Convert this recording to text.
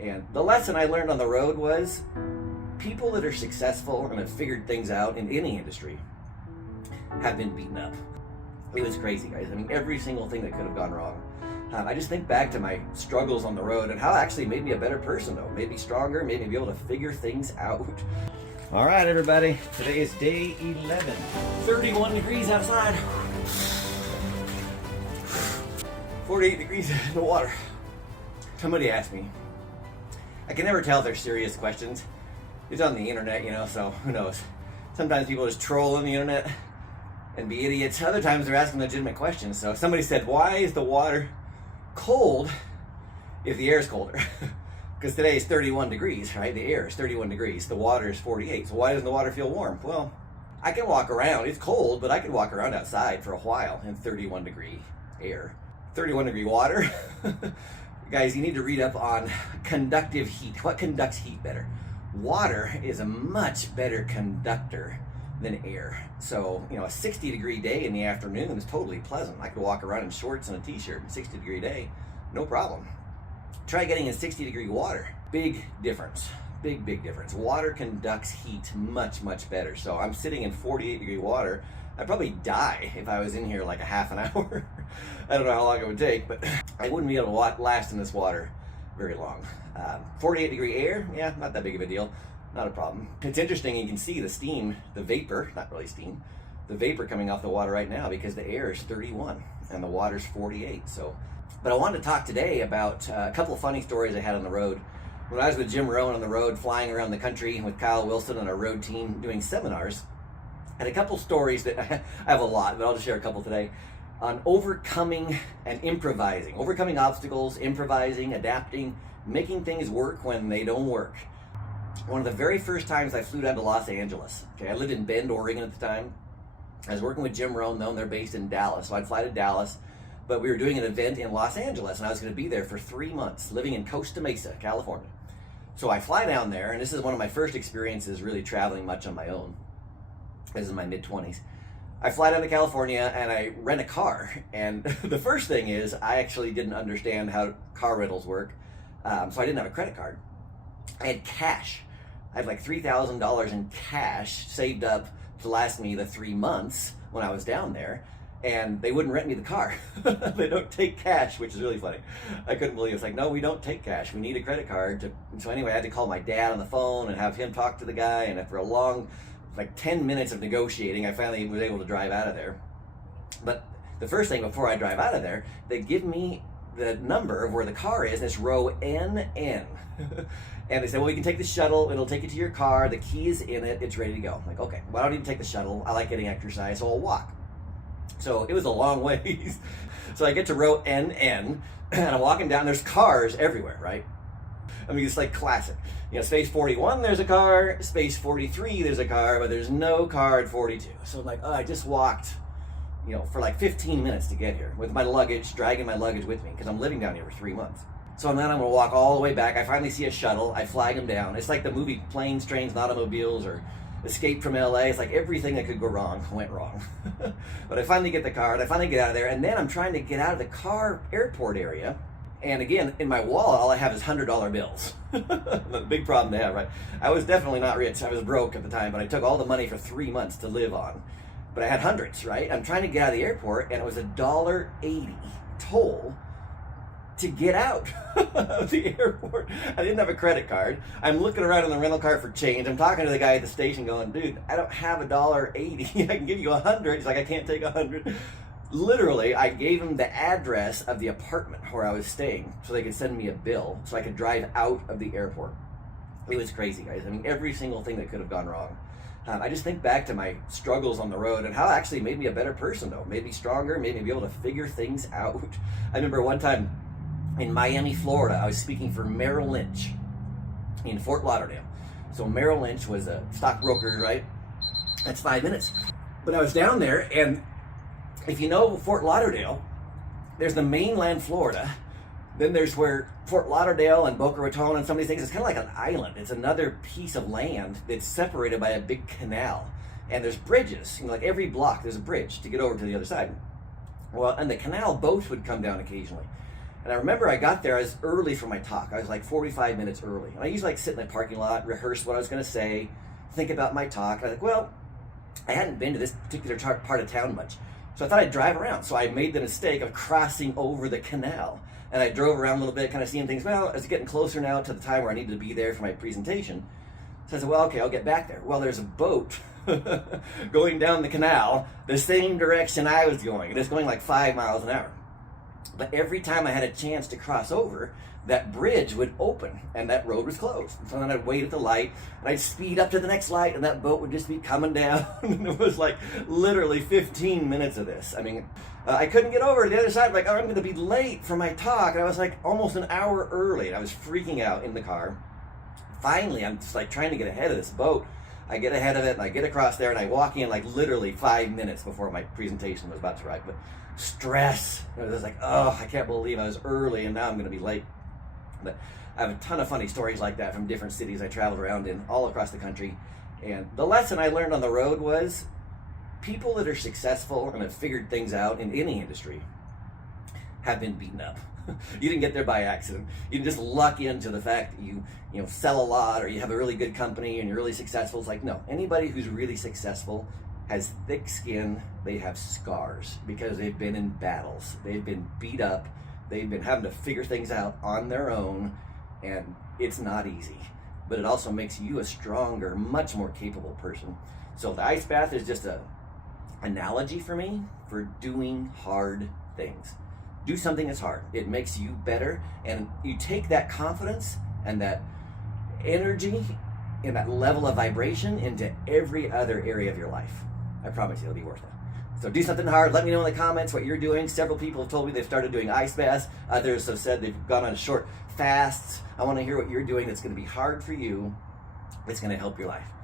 And the lesson I learned on the road was people that are successful and have figured things out in any industry have been beaten up. It was crazy, guys. I mean, every single thing that could have gone wrong. I just think back to my struggles on the road and how it actually made me a better person, though. Made me stronger, made me be able to figure things out. All right, everybody. Today is day 11. 31 degrees outside. 48 degrees in the water. Somebody asked me. I can never tell if they're serious questions. It's on the internet, you know, so who knows. Sometimes people just troll on the internet and be idiots. Other times they're asking legitimate questions. So somebody said, why is the water cold if the air is colder? Because today is 31 degrees, right? The air is 31 degrees. The water is 48. So why doesn't the water feel warm? Well, I can walk around. It's cold, but I can walk around outside for a while in 31 degree air. 31 degree water. Guys, you need to read up on conductive heat. What conducts heat better? Water is a much better conductor than air. So, you know, a 60 degree day in the afternoon is totally pleasant. I could walk around in shorts and a t-shirt, 60 degree day, no problem. Try getting in 60 degree water. Big difference. Big difference. Water conducts heat much better. So I'm sitting in 48 degree water. I'd probably die if I was in here like a half an hour. I don't know how long it would take, but I wouldn't be able to last in this water very long. 48 degree air, yeah, not that big of a deal. Not a problem. It's interesting, you can see the steam, the vapor, not really steam, the vapor coming off the water right now because the air is 31 and the water's 48. So, but I wanted to talk today about a couple of funny stories I had on the road. When I was with Jim Rohn on the road, flying around the country with Kyle Wilson and our road team doing seminars, I had a couple stories that I have a lot, but I'll just share a couple today on overcoming and improvising, overcoming obstacles, improvising, adapting, making things work when they don't work. One of the very first times I flew down to Los Angeles, okay, I lived in Bend, Oregon at the time. I was working with Jim Rohn, though, and they're based in Dallas, so I'd fly to Dallas, but we were doing an event in Los Angeles, and I was going to be there for 3 months, living in Costa Mesa, California. So I fly down there, and this is one of my first experiences really traveling much on my own. This is my mid-20s. I fly down to California and I rent a car. And the first thing is I actually didn't understand how car rentals work. So I didn't have a credit card. I had cash. I had like $3,000 in cash saved up to last me the 3 months when I was down there. And they wouldn't rent me the car. They don't take cash, which is really funny. I couldn't believe it. It's like, no, we don't take cash. We need a credit card. So anyway, I had to call my dad on the phone and have him talk to the guy. And after a long, like 10 minutes of negotiating, I finally was able to drive out of there. But the first thing before I drive out of there, they give me the number of where the car is, and it's row NN. And they said, well, we can take the shuttle, it'll take you to your car, the key is in it, it's ready to go. I'm like, okay, well, I don't need to take the shuttle, I like getting exercise, so I'll walk. So it was a long ways. So I get to row NN, and I'm walking down, there's cars everywhere, right? I mean, it's like classic. You know, space 41, there's a car, space 43, there's a car, but there's no car at 42. So I'm like, oh, I just walked, you know, for like 15 minutes to get here with my luggage, dragging my luggage with me because I'm living down here for 3 months. So then I'm gonna walk all the way back. I finally see a shuttle, I flag them down. It's like the movie Planes, Trains, and Automobiles or Escape from LA. It's like everything that could go wrong went wrong. But I finally get the car and I finally get out of there, and then I'm trying to get out of the car airport area. And again, in my wallet, all I have is $100 bills. A big problem to have, right? I was definitely not rich. I was broke at the time, but I took all the money for 3 months to live on. But I had hundreds, right? I'm trying to get out of the airport, and it was $1.80 toll to get out of the airport. I didn't have a credit card. I'm looking around in the rental car for change. I'm talking to the guy at the station going, dude, I don't have $1.80. I can give you 100. He's like, I can't take 100. Literally, I gave him the address of the apartment where I was staying so they could send me a bill so I could drive out of the airport. It was crazy, guys. I mean, every single thing that could have gone wrong. I just think back to my struggles on the road and how it actually made me a better person, though. Made me stronger, made me be able to figure things out. I remember one time in Miami, Florida, I was speaking for Merrill Lynch in Fort Lauderdale. So Merrill Lynch was a stockbroker, right? That's 5 minutes. But I was down there, and if you know Fort Lauderdale, there's the mainland Florida. Then there's where Fort Lauderdale and Boca Raton and some of these things, it's kind of like an island. It's another piece of land that's separated by a big canal. And there's bridges, you know, like every block there's a bridge to get over to the other side. Well, and the canal boats would come down occasionally. And I remember I got there, I was early for my talk. I was like 45 minutes early. And I usually like sit in the parking lot, rehearse what I was going to say, think about my talk. And I was like, well, I hadn't been to this particular part of town much. So I thought I'd drive around. So I made the mistake of crossing over the canal. And I drove around a little bit, kind of seeing things. Well, it's getting closer now to the time where I needed to be there for my presentation. So I said, well, okay, I'll get back there. Well, there's a boat going down the canal the same direction I was going. And it's going like 5 miles an hour. But every time I had a chance to cross over, that bridge would open and that road was closed. So then I'd wait at the light and I'd speed up to the next light and that boat would just be coming down. And it was like literally 15 minutes of this. I mean, I couldn't get over to the other side. Like, oh, I'm going to be late for my talk. And I was like almost an hour early and I was freaking out in the car. Finally, I'm just like trying to get ahead of this boat. I get ahead of it and I get across there and I walk in like literally 5 minutes before my presentation was about to arrive. But stress. It was like, oh, I can't believe I was early and now I'm going to be late. But I have a ton of funny stories like that from different cities I traveled around in all across the country. And the lesson I learned on the road was people that are successful and have figured things out in any industry have been beaten up. You didn't get there by accident. You didn't just luck into the fact that you sell a lot or you have a really good company and you're really successful. It's like, no, anybody who's really successful has thick skin. They have scars because they've been in battles. They've been beat up. They've been having to figure things out on their own, and it's not easy. But it also makes you a stronger, much more capable person. So the ice bath is just an analogy for me for doing hard things. Do something that's hard. It makes you better, and you take that confidence and that energy and that level of vibration into every other area of your life. I promise you it'll be worth it. So do something hard. Let me know in the comments what you're doing. Several people have told me they've started doing ice baths. Others have said they've gone on short fasts. I want to hear what you're doing that's going to be hard for you. It's going to help your life.